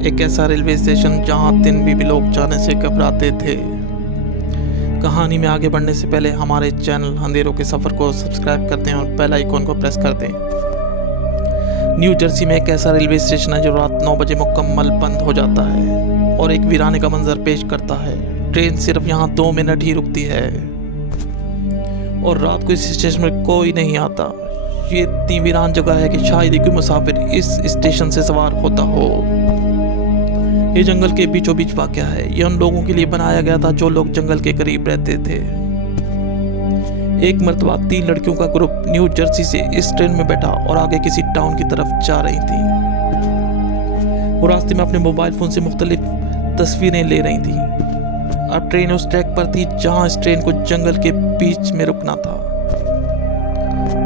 एक ऐसा railway station जहां दिन भी लोग जाने से घबराते थे। कहानी में आगे बढ़ने से पहले हमारे चैनल अंधेरों के सफ़र को सब्सक्राइब कर दें और बेल आइकॉन को प्रेस कर दें। न्यू जर्सी में एक ऐसा रेलवे स्टेशन है जो रात 9 बजे मुकम्मल बंद हो जाता है और एक वीराने का मंजर पेश करता है। ट्रेन सिर्फ यहाँ 2 मिनट ही रुकती है और रात को इस स्टेशन में कोई नहीं आता। ये इतनी वीरान जगह है कि शायद ही कोई मुसाफिर इस स्टेशन से सवार होता हो। ये जंगल के बीचों बीच वाक़या है। ये उन लोगों के लिए बनाया गया था जो लोग जंगल के करीब रहते थे। एक मर्तबा 3 लड़कियों का ग्रुप न्यू जर्सी से इस ट्रेन में बैठा और आगे किसी टाउन की तरफ जा रही थी। वो रास्ते में अपने मोबाइल फ़ोन से मुख्तलिफ तस्वीरें ले रही थी। अब ट्रेन उस ट्रैक पर थी जहां इस ट्रेन को जंगल के बीच में रुकना था।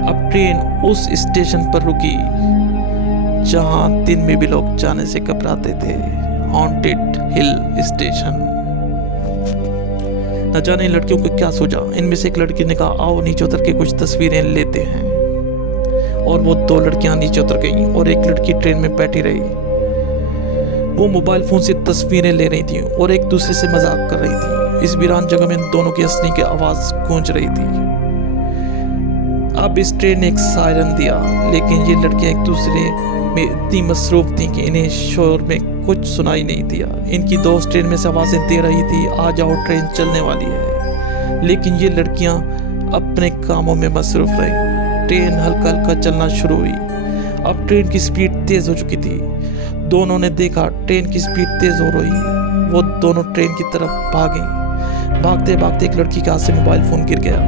अब ट्रेन उस स्टेशन पर रुकी जहां दिन में भी लोग जाने से घबराते थे, हॉन्टेड हिल स्टेशन। न जाने लड़कियों को क्या सूझा। इनमें से एक लड़की ने कहा, आओ नीचे उतर के कुछ तस्वीरें लेते हैं। और वो 2 लड़कियां नीचे उतर गईं और एक लड़की ट्रेन में बैठी रही। वो मोबाइल फोन से तस्वीरें ले रही थी और एक दूसरे से मजाक कर रही थी। इस वीरान जगह में दोनों की हंसने की आवाज गूंज रही थी। अब इस ट्रेन ने एक सायरन दिया, लेकिन ये लड़कियां एक दूसरे में इतनी मसरूफ थी कि इन्हें शोर में कुछ सुनाई नहीं दिया। इनकी दोस्त ट्रेन में से आवाजें दे रही थी, आ जाओ ट्रेन चलने वाली है, लेकिन ये लड़कियां अपने कामों में मसरूफ रही। ट्रेन हल्का हल्का चलना शुरू हुई। अब ट्रेन की स्पीड तेज हो चुकी थी। दोनों ने देखा ट्रेन की स्पीड तेज हो रही है। वो दोनों ट्रेन की तरफ भागी। भागते भागते एक लड़की के हाथ से मोबाइल फोन गिर गया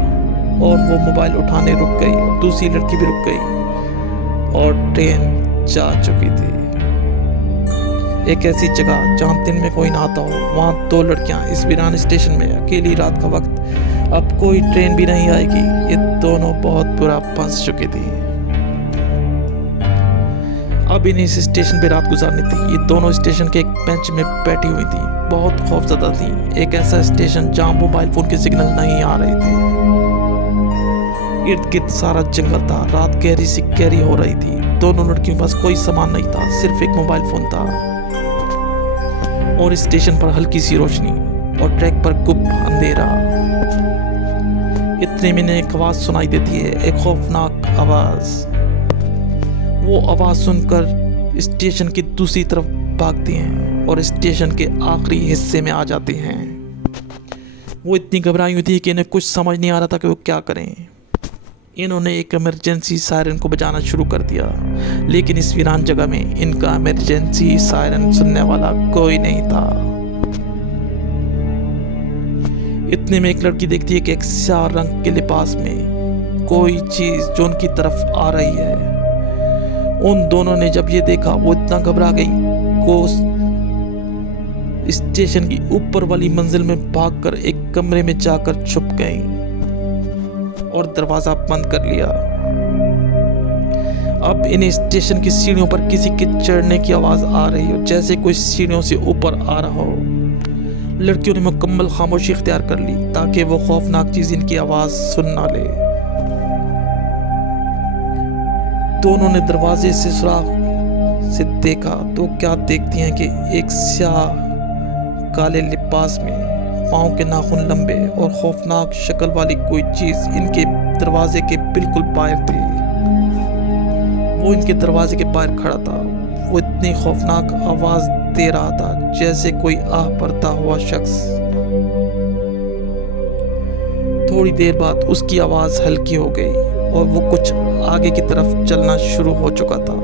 और वो मोबाइल उठाने रुक गई और दूसरी लड़की भी रुक गई और ट्रेन जा चुकी थी। एक ऐसी जगह जहां दिन में कोई ना आता हो, वहां 2 लड़कियां इस वीरान स्टेशन में अकेली रात का वक्त। अब कोई ट्रेन भी नहीं आएगी। ये दोनों बहुत बुरा फंस चुकी थी। अब इन्हें इस स्टेशन पे रात गुजारनी थी। ये दोनों स्टेशन के एक बेंच में बैठी हुई थी, बहुत खौफजदा थी। एक ऐसा स्टेशन जहां मोबाइल फोन के सिग्नल नहीं आ रहे थे। इर्द गिर्द सारा जंगल था। रात गहरी सी गहरी हो रही थी। दोनों लड़कियों के पास कोई सामान नहीं था, सिर्फ एक मोबाइल फोन था और स्टेशन पर हल्की सी रोशनी और ट्रैक पर गुप्त अंधेरा। इतने में एक आवाज सुनाई देती है, एक खौफनाक आवाज। वो आवाज सुनकर स्टेशन की दूसरी तरफ भागती हैं और स्टेशन के आखिरी हिस्से में आ जाती हैं। वो इतनी घबराई हुई थी कि इन्हें कुछ समझ नहीं आ रहा था कि वो क्या करें। इन्होंने एक इमरजेंसी सायरन को बजाना शुरू कर दिया, लेकिन इस वीरान जगह में इनका इमरजेंसी सायरन सुनने वाला कोई नहीं था। इतने में एक लड़की देखती है कि एक स्याह रंग के लिबास में कोई चीज जो उनकी तरफ आ रही है। उन दोनों ने जब ये देखा, वो इतना घबरा गई को स्टेशन की ऊपर वाली मंजिल में भागकर एक कमरे में जाकर छुप गई और दरवाजा बंद कर लिया। अब इन स्टेशन की सीढ़ियों पर किसी के चढ़ने की आवाज आ रही हो, जैसे कोई सीढ़ियों से ऊपर आ रहा हो। लड़कियों ने मुकम्मल खामोशी इख्तियार कर ली ताकि वो खौफनाक चीज इनकी आवाज सुन ना ले। दोनों ने दरवाजे से सुराख से देखा तो क्या देखती हैं कि एक स्याह काले लिबास में पाँव के नाखून लंबे और खौफनाक शक्ल वाली कोई चीज इनके दरवाजे के बिल्कुल बाहर थी। वो इनके दरवाजे के बाहर खड़ा था। वो इतनी खौफनाक आवाज दे रहा था जैसे कोई आह भरता हुआ शख्स। थोड़ी देर बाद उसकी आवाज हल्की हो गई और वो कुछ आगे की तरफ चलना शुरू हो चुका था।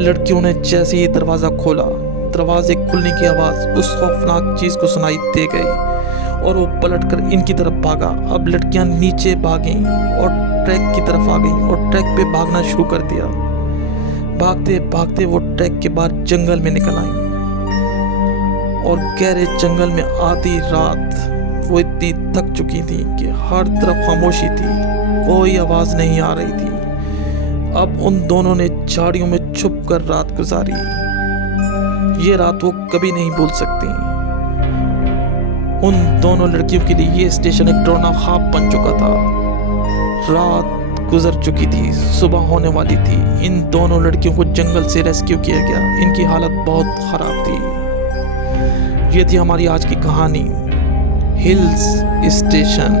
लड़कियों ने जैसे ही दरवाजा खोला, दरवाजे खुलने की आवाज उस खौफनाक चीज को सुनाई दे गई और वो पलटकर इनकी तरफ भागा। अब लड़कियां नीचे भागीं और ट्रैक की तरफ आ गईं और ट्रैक पे भागना शुरू कर दिया। भागते भागते वो ट्रैक के बाहर जंगल में निकल आई और गहरे जंगल में आधी रात वो इतनी थक चुकी थी कि हर तरफ खामोशी थी, कोई आवाज नहीं आ रही थी। अब उन दोनों ने झाड़ियों में छुपकर रात गुजारी। ये रात वो कभी नहीं भूल सकती। उन दोनों लड़कियों के लिए ये स्टेशन एक डरावना ख्वाब बन चुका था। रात गुजर चुकी थी, सुबह होने वाली थी। इन दोनों लड़कियों को जंगल से रेस्क्यू किया गया। इनकी हालत बहुत ख़राब थी। ये थी हमारी आज की कहानी, हिल्स स्टेशन।